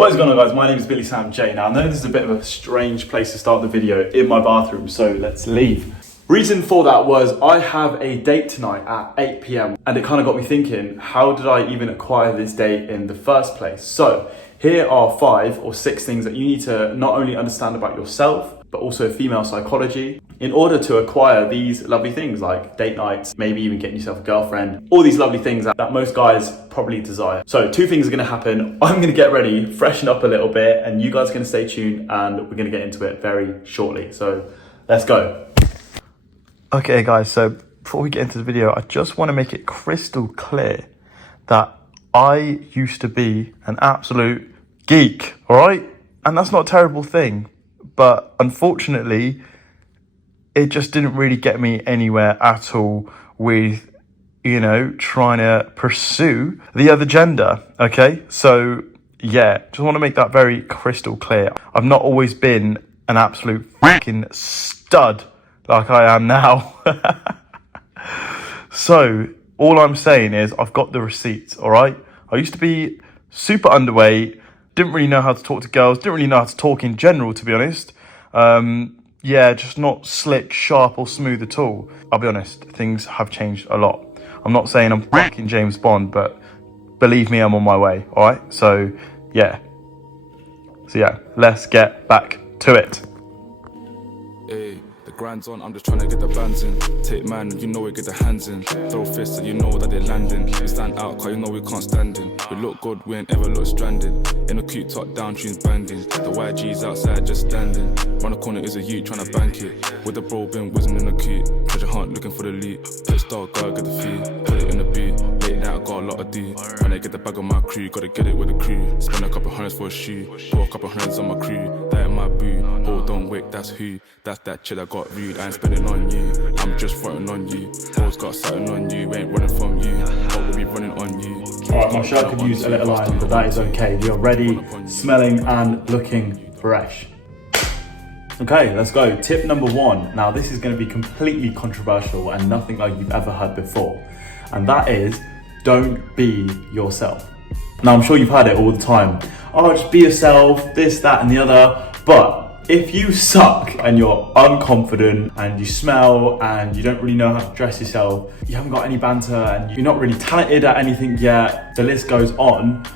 What is going on, guys? My name is Billy Sam J. Now I know this is a bit of a strange place to start the video, in my bathroom, so let's leave. Reason for that was I have a date tonight at 8 p.m. and it kind of got me thinking, how did I even acquire this date in the first place? So here are 5 or 6 things that you need to not only understand about yourself, but also female psychology in order to acquire these lovely things like date nights, maybe even getting yourself a girlfriend, all these lovely things that most guys probably desire. So 2 things are gonna happen. I'm gonna get ready, freshen up a little bit, and you guys are gonna stay tuned and we're gonna get into it very shortly. So let's go. Okay guys, so before we get into the video, I just want to make it crystal clear that I used to be an absolute geek, all right? And that's not a terrible thing, but unfortunately, it just didn't really get me anywhere at all with, trying to pursue the other gender, okay? So yeah, just want to make that very crystal clear. I've not always been an absolute fucking stud like I am now. So all I'm saying is I've got the receipts, all right? I used to be super underweight, didn't really know how to talk to girls, didn't really know how to talk in general, to be honest. Yeah, just not slick, sharp or smooth at all. I'll be honest, things have changed a lot. I'm not saying I'm fucking James Bond, but believe me, I'm on my way, all right? So yeah, let's get back to it. Hey. Grind's on, I'm just trying to get the bands in. Take man, you know we get the hands in. Throw fists so you know that they're landing. We stand out cause you know we can't stand in. We look good, we ain't ever look stranded. In a cute top down, tunes banging. The YG's outside just standing. Round the corner is a youth trying to bank it. With the bro been whizzing in the cute. Treasure hunt looking for the lead. Pit star, gotta get the fee. Put it in the beat. Late night, I got a lot of D. When I get the bag on my crew, gotta get it with the crew. Spend a couple hundreds for a shoe. Pour a couple hundreds on my crew. That in my boo. Oh, don't wait, that's who. That's that chick that got rude, I ain't spending on you. I'm just fronting on you. Bros got something on you, ain't running from you. But we'll be running on you. Alright, my shirt could use a little iron, but that is okay. You're ready, smelling and looking fresh. Okay, let's go. Tip number 1. Now this is going to be completely controversial and nothing like you've ever heard before. And that is, don't be yourself. Now I'm sure you've heard it all the time. Oh, just be yourself, this, that and the other. But if you suck and you're unconfident and you smell and you don't really know how to dress yourself, you haven't got any banter and you're not really talented at anything yet, the list goes on,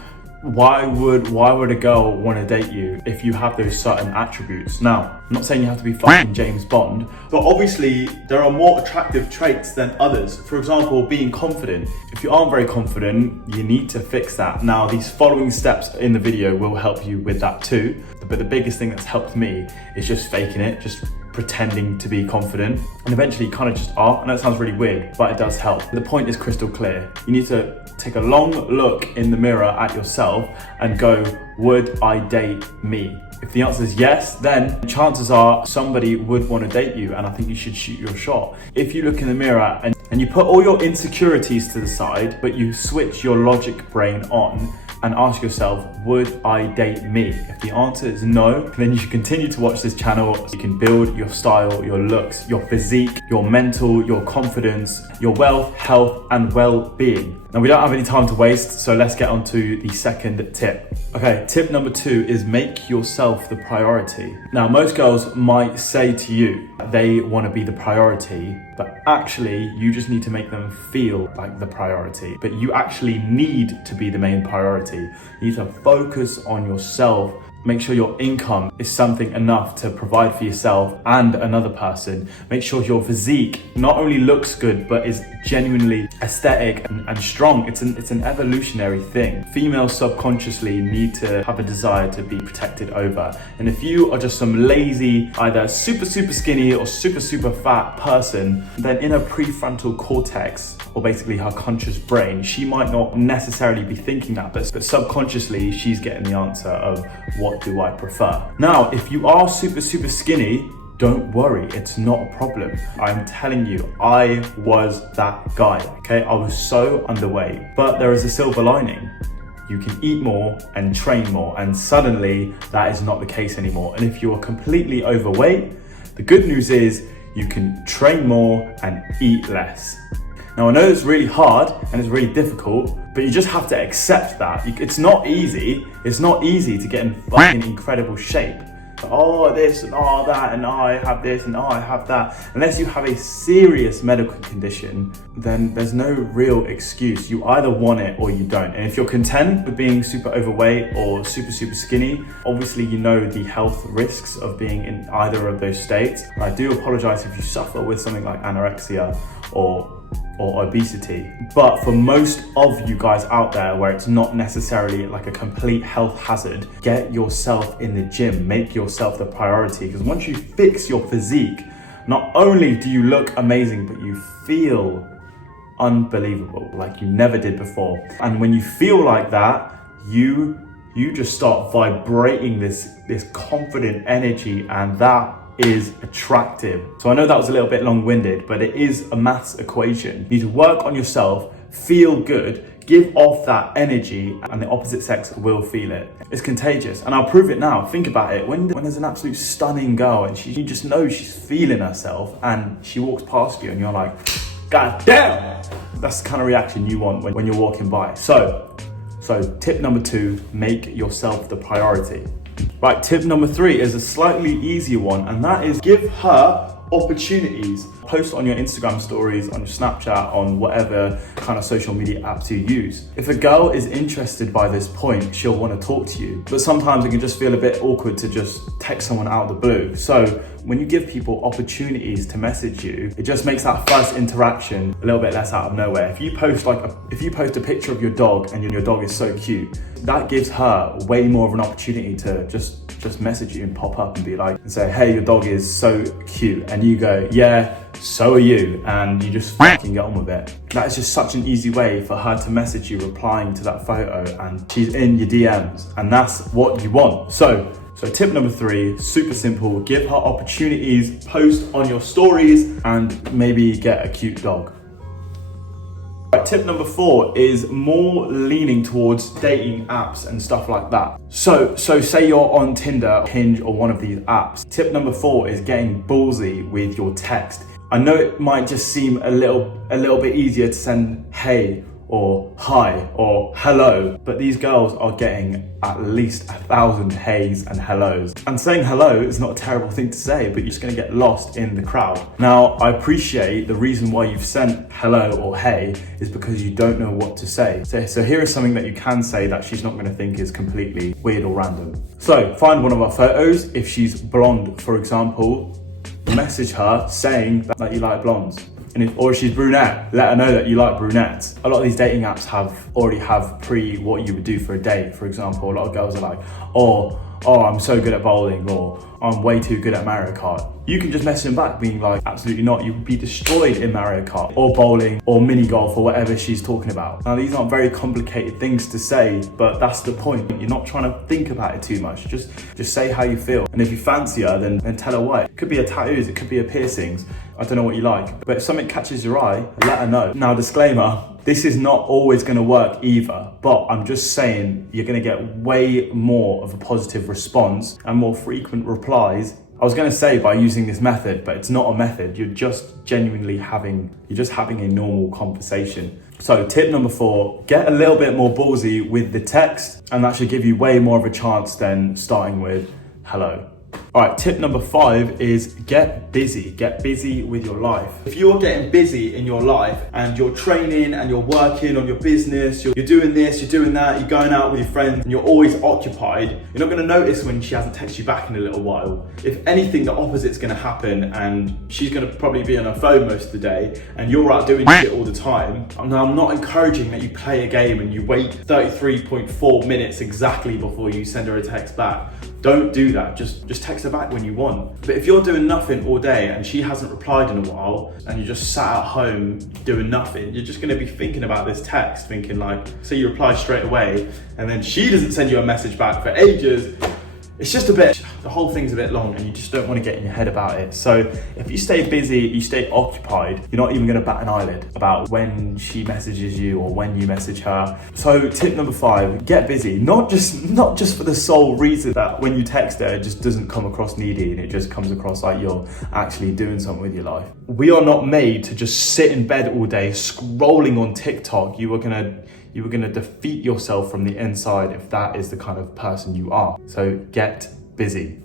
why would a girl want to date you if you have those certain attributes? Now, I'm not saying you have to be fucking James Bond, but obviously there are more attractive traits than others. For example, being confident. If you aren't very confident, you need to fix that. Now, these following steps in the video will help you with that too. But the biggest thing that's helped me is just faking it, just pretending to be confident, and eventually you kind of just are. I know it sounds really weird, but it does help. The point is crystal clear. You need to take a long look in the mirror at yourself and go, would I date me? If the answer is yes, then chances are somebody would want to date you, and I think you should shoot your shot. If you look in the mirror and you put all your insecurities to the side, but you switch your logic brain on and ask yourself, would I date me? If the answer is no, then you should continue to watch this channel so you can build your style, your looks, your physique, your mental, your confidence, your wealth, health, and well-being. Now, we don't have any time to waste, so let's get on to the second tip. Okay, tip number 2 is make yourself the priority. Now, most girls might say to you they want to be the priority, but actually you just need to make them feel like the priority. But you actually need to be the main priority. You need to focus on yourself. Make sure your income is something enough to provide for yourself and another person. Make sure your physique not only looks good, but is genuinely aesthetic and strong. It's an evolutionary thing. Females subconsciously need to have a desire to be protected over. And if you are just some lazy, either super skinny or super fat person, then in her prefrontal cortex, or basically her conscious brain, she might not necessarily be thinking that, but subconsciously she's getting the answer of what do I prefer. Now, if you are super skinny, don't worry, it's not a problem. I'm telling you, I was that guy, okay? I was so underweight, but there is a silver lining. You can eat more and train more, and suddenly that is not the case anymore. And if you are completely overweight, the good news is you can train more and eat less. Now I know it's really hard and it's really difficult, but you just have to accept that. It's not easy. It's not easy to get in fucking incredible shape. Oh, this and oh, that, and oh, I have this and oh, I have that. Unless you have a serious medical condition, then there's no real excuse. You either want it or you don't. And if you're content with being super overweight or super skinny, obviously you know the health risks of being in either of those states. I do apologize if you suffer with something like anorexia or obesity, but for most of you guys out there where it's not necessarily like a complete health hazard, get yourself in the gym, make yourself the priority, because once you fix your physique, not only do you look amazing, but you feel unbelievable, like you never did before. And when you feel like that, you just start vibrating this confident energy, and that is attractive. So I know that was a little bit long-winded, but it is a maths equation. You need to work on yourself, feel good, give off that energy, and the opposite sex will feel it. It's contagious, and I'll prove it now. Think about it. When there's an absolute stunning girl and you just know she's feeling herself, and she walks past you and you're like, God damn! That's the kind of reaction you want when you're walking by. So tip number 2, make yourself the priority. Right, tip number 3 is a slightly easier one, and that is give her opportunities. Post on your Instagram stories, on your Snapchat, on whatever kind of social media apps you use. If a girl is interested by this point, she'll want to talk to you. But sometimes it can just feel a bit awkward to just text someone out of the blue. So when you give people opportunities to message you, it just makes that first interaction a little bit less out of nowhere. If you post a picture of your dog and your dog is so cute, that gives her way more of an opportunity to just message you and pop up and be like, and say, hey, your dog is so cute. And you go, yeah, so are you. And you just fucking get on with it. That is just such an easy way for her to message you, replying to that photo, and she's in your DMs, and that's what you want. So tip number 3, super simple, give her opportunities, post on your stories, and maybe get a cute dog. Tip number 4 is more leaning towards dating apps and stuff like that. So say you're on Tinder, Hinge, or one of these apps. Tip number 4 is getting ballsy with your text. I know it might just seem a little bit easier to send hey or hi or hello, but these girls are getting at least 1,000 heys and hellos. And saying hello is not a terrible thing to say, but you're just gonna get lost in the crowd. Now, I appreciate the reason why you've sent hello or hey is because you don't know what to say. So here is something that you can say that she's not gonna think is completely weird or random. So find one of our photos. If she's blonde, for example, message her saying that you like blondes. Or if she's brunette, let her know that you like brunettes. A lot of these dating apps already have what you would do for a date. For example, a lot of girls are like, oh, I'm so good at bowling, or I'm way too good at Mario Kart. You can just message them back being like, absolutely not, you would be destroyed in Mario Kart or bowling or mini golf or whatever she's talking about. Now, these aren't very complicated things to say, but that's the point. You're not trying to think about it too much. Just say how you feel. And if you fancy her, then tell her why. It could be a tattoos, it could be a piercings. I don't know what you like, but if something catches your eye, let her know. Now, disclaimer, this is not always gonna work either, but I'm just saying you're gonna get way more of a positive response and more frequent replies. I was gonna say by using this method, but it's not a method. You're just having a normal conversation. So tip number 4, get a little bit more ballsy with the text, and that should give you way more of a chance than starting with hello. All right, tip number 5 is get busy. Get busy with your life. If you're getting busy in your life and you're training and you're working on your business, you're doing this, you're doing that, you're going out with your friends, and you're always occupied, you're not gonna notice when she hasn't texted you back in a little while. If anything, the opposite's gonna happen, and she's gonna probably be on her phone most of the day, and you're out doing shit all the time. Now, I'm not encouraging that you play a game and you wait 33.4 minutes exactly before you send her a text back. Don't do that, just text her back when you want. But if you're doing nothing all day and she hasn't replied in a while, and you just sat at home doing nothing, you're just gonna be thinking about this text, thinking like, say you reply straight away, and then she doesn't send you a message back for ages, it's just a bit, the whole thing's a bit long and you just don't want to get in your head about it. So if you stay busy, you stay occupied, you're not even going to bat an eyelid about when she messages you or when you message her. So tip number 5, get busy. Not just for the sole reason that when you text her, it just doesn't come across needy and it just comes across like you're actually doing something with your life. We are not made to just sit in bed all day scrolling on TikTok. You are gonna defeat yourself from the inside if that is the kind of person you are. So get busy.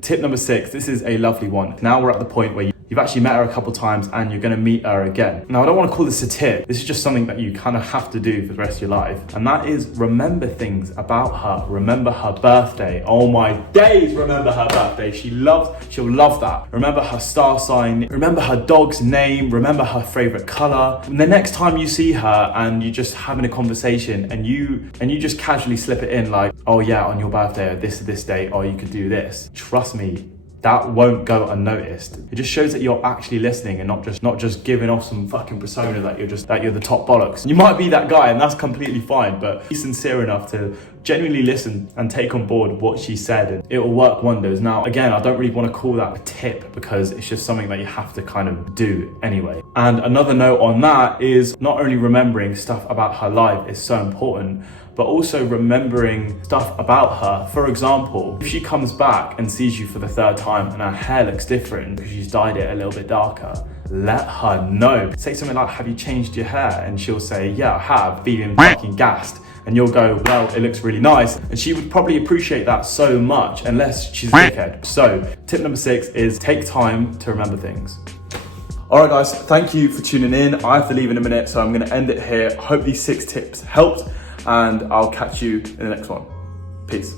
Tip number 6, this is a lovely one. Now we're at the point where you've actually met her a couple times and you're gonna meet her again. Now I don't wanna call this a tip, this is just something that you kind of have to do for the rest of your life. And that is remember things about her. Remember her birthday. Oh my days, remember her birthday. She'll love that. Remember her star sign. Remember her dog's name. Remember her favorite color. And the next time you see her and you're just having a conversation and you just casually slip it in like, oh yeah, on your birthday or this date, or you could do this. Trust me, that won't go unnoticed. It just shows that you're actually listening and not just giving off some fucking persona that you're the top bollocks. You might be that guy and that's completely fine, but be sincere enough to genuinely listen and take on board what she said and it will work wonders. Now, again, I don't really want to call that a tip because it's just something that you have to kind of do anyway. And another note on that is not only remembering stuff about her life is so important, but also remembering stuff about her. For example, if she comes back and sees you for the 3rd time and her hair looks different because she's dyed it a little bit darker, let her know. Say something like, have you changed your hair? And she'll say, yeah, I have, feeling fucking gassed. And you'll go, well, it looks really nice. And she would probably appreciate that so much unless she's a dickhead. So tip number 6 is take time to remember things. All right, guys, thank you for tuning in. I have to leave in a minute, so I'm gonna end it here. Hope these 6 tips helped, and I'll catch you in the next one. Peace.